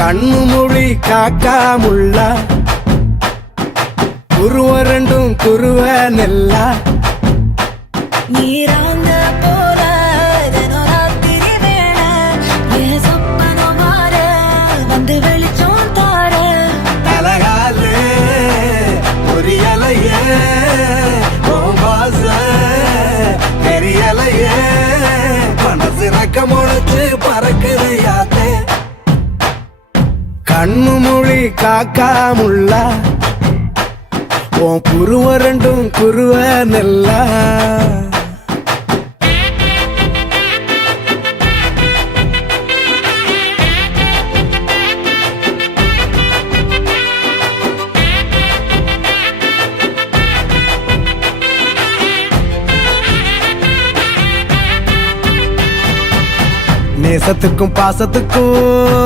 கண்ணு மொழி காக்காமுள்ள குருவ ரெண்டும் குருவ நெல்லா நீராங்க போல தினராத்திரி வேண என் சொப்பனம் மாற வந்து வெளிச்சம் தார தலகாலே பொரியலையே ஓம்பாச பெரியலையே மனசு ரக்க முளைச்சு பறக்குது யாத்தே கண்ணு மொழி காக்காமுள்ள உன் குருவ ரெண்டும் குருவ நெல்லா நேசத்துக்கும் பாசத்துக்கும்